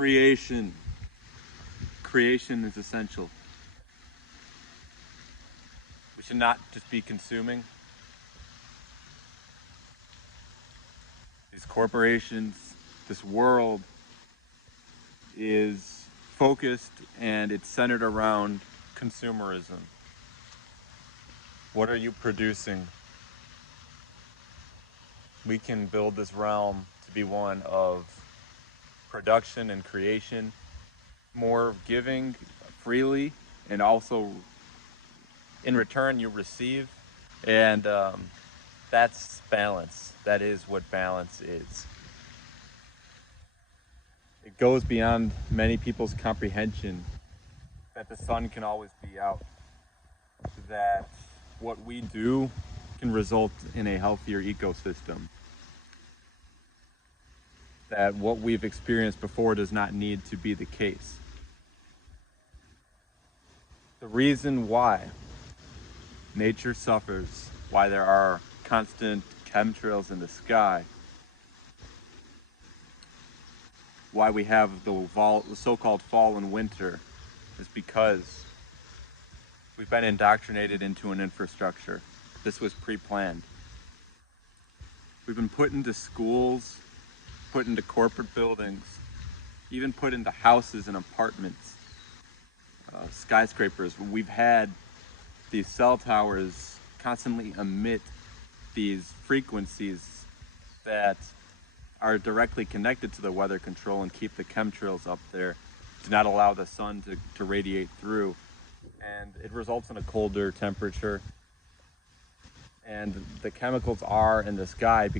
Creation. Creation is essential. We should not just be consuming. These corporations, this world is focused and it's centered around consumerism. What are you producing? We can build this realm to be one of production and creation, more of giving freely, and also in return you receive. And that's balance. That is what balance is. It goes beyond many people's comprehension that the sun can always be out, that what we do can result in a healthier ecosystem, that what we've experienced before does not need to be the case. The reason why nature suffers, why there are constant chemtrails in the sky, why we have the so-called fall and winter, is because we've been indoctrinated into an infrastructure. This was pre-planned. We've been put into schools, put into corporate buildings, even put into houses and apartments, skyscrapers. We've had these cell towers constantly emit these frequencies that are directly connected to the weather control and keep the chemtrails up there, to not allow the sun to radiate through. And it results in a colder temperature. And the chemicals are in the sky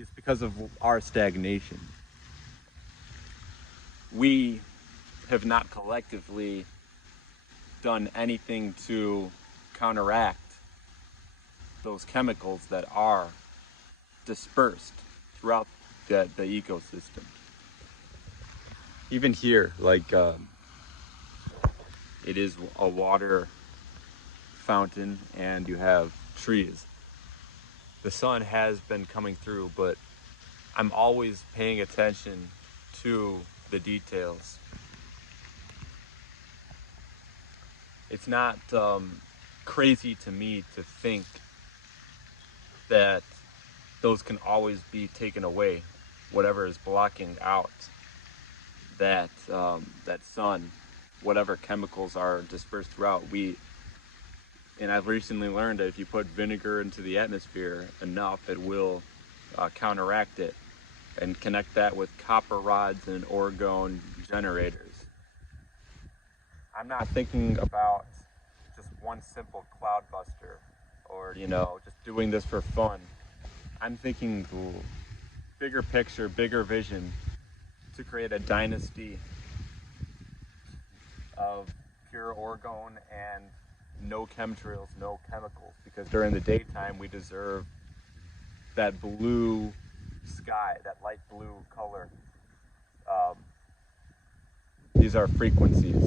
it's because of our stagnation. We have not collectively done anything to counteract those chemicals that are dispersed throughout the ecosystem. Even here, it is a water fountain and you have trees. The sun has been coming through, but I'm always paying attention to the details. It's not crazy to me to think that those can always be taken away. Whatever is blocking out that sun, whatever chemicals are dispersed throughout, and I've recently learned that if you put vinegar into the atmosphere enough, it will counteract it, and connect that with copper rods and orgone generators. I'm not thinking about just one simple cloud buster or, just doing this for fun. I'm thinking bigger picture, bigger vision to create a dynasty of pure orgone and no chemtrails, no chemicals, because during the daytime we deserve that blue sky, that light blue color. These are frequencies.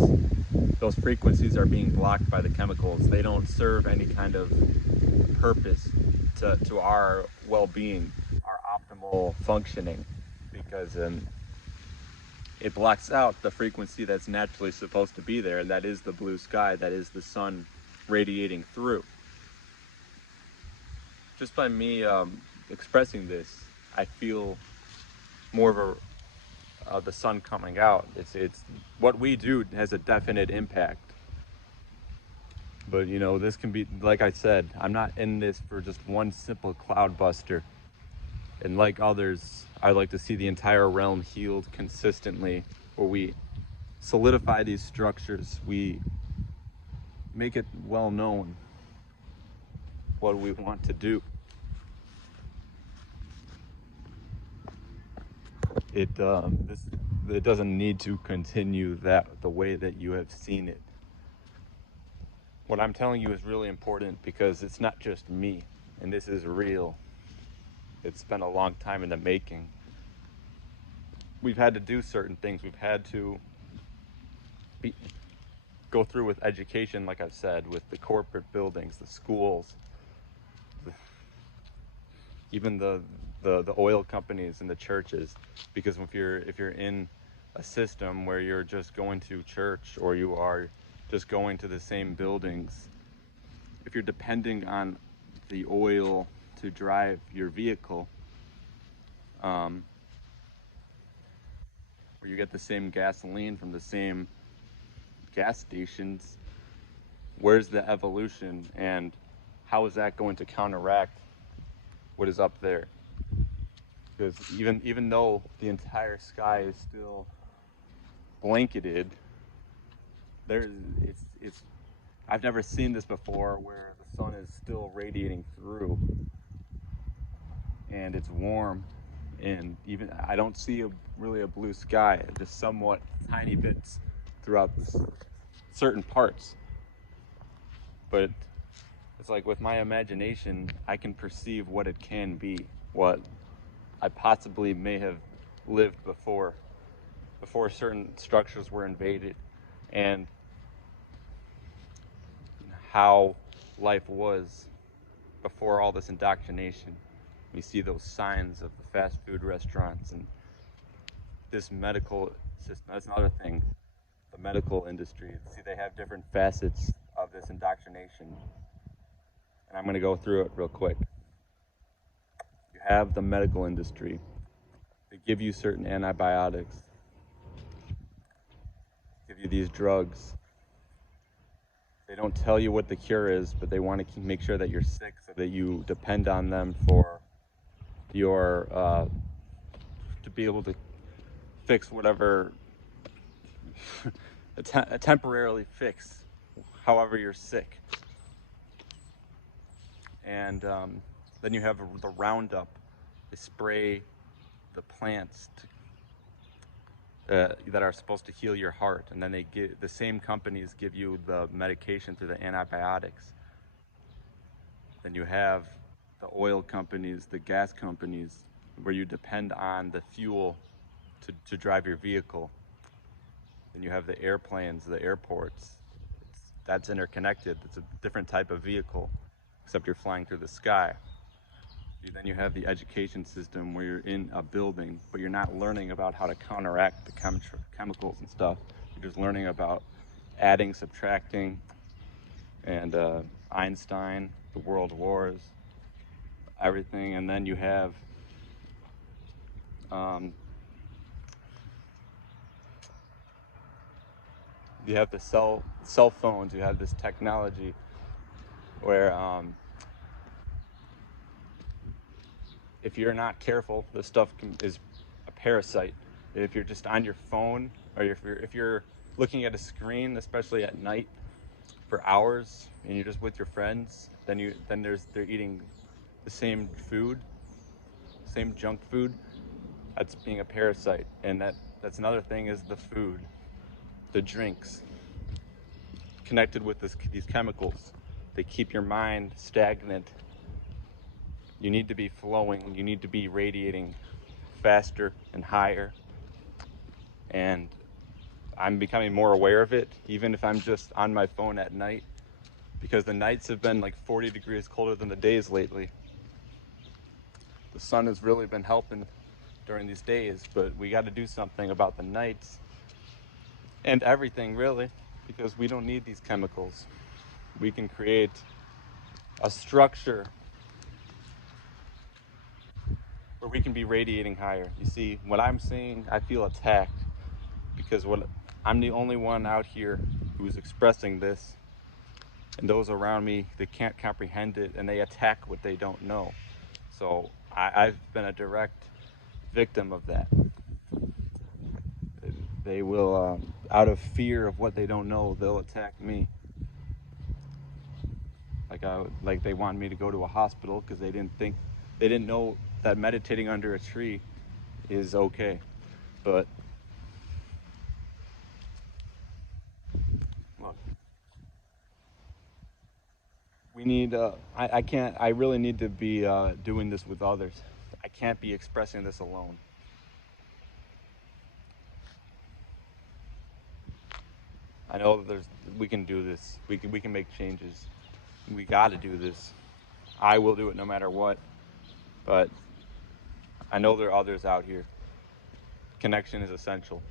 Those frequencies are being blocked by the chemicals. They don't serve any kind of purpose to our well-being, our optimal functioning, because it blocks out the frequency that's naturally supposed to be there, and that is the blue sky, that is the sun radiating through. Just by me expressing this, I feel more of the sun coming out. It's what we do has a definite impact. But this can be, like I said, I'm not in this for just one simple cloud buster. And like others, I like to see the entire realm healed consistently, where we solidify these structures, we make it well known what we want to do. It doesn't need to continue the way that you have seen it. What I'm telling you is really important because it's not just me, and this is real. It's been a long time in the making. We've had to do certain things. We've had to go through with education, like I've said, with the corporate buildings, the schools, even the oil companies and the churches. Because if you're in a system where you're just going to church or you are just going to the same buildings, if you're depending on the oil to drive your vehicle, where you get the same gasoline from the same gas stations, where's the evolution and how is that going to counteract what is up there? Because even though the entire sky is still blanketed, there's it's I've never seen this before where the sun is still radiating through and it's warm, and even I don't see really a blue sky, just somewhat tiny bits throughout certain parts. But it's like with my imagination, I can perceive what it can be, what I possibly may have lived before certain structures were invaded, and how life was before all this indoctrination. We see those signs of the fast food restaurants and this medical system. That's another thing, the medical industry. See, they have different facets of this indoctrination. And I'm going to go through it real quick. You have the medical industry. They give you certain antibiotics, give you these drugs. They don't tell you what the cure is, but they want to make sure that you're sick so that you depend on them for your to be able to fix whatever temporarily fix however you're sick. And then you have the Roundup. They spray the plants that are supposed to heal your heart, and then the same companies give you the medication through the antibiotics. Then you have the oil companies, the gas companies, where you depend on the fuel to drive your vehicle. Then you have the airplanes, the airports. That's interconnected. It's a different type of vehicle, except you're flying through the sky. Then you have the education system where you're in a building, but you're not learning about how to counteract the chemicals and stuff. You're just learning about adding, subtracting, and Einstein, the world wars, everything. And then you have the cell phones. You have this technology where if you're not careful, this stuff is a parasite. If you're just on your phone, or if you're looking at a screen, especially at night, for hours, and you're just with your friends, then they're eating the same food, same junk food. That's being a parasite. And that's another thing, is the food, the drinks, connected with these chemicals. They keep your mind stagnant. You need to be flowing. You need to be radiating faster and higher. And I'm becoming more aware of it, even if I'm just on my phone at night, because the nights have been like 40 degrees colder than the days lately. The sun has really been helping during these days, but we got to do something about the nights and everything, really, because we don't need these chemicals. We can create a structure where we can be radiating higher. You see, what I'm seeing, I feel attacked, because I'm the only one out here who's expressing this, and those around me, they can't comprehend it, and they attack what they don't know. So I've been a direct victim of that. They will, out of fear of what they don't know, they'll attack me. Like they want me to go to a hospital because they didn't know that meditating under a tree is okay. But look, we need. I really need to be doing this with others. I can't be expressing this alone. I know that we can do this. We can make changes. We got to do this. I will do it no matter what. But I know there are others out here. Connection is essential.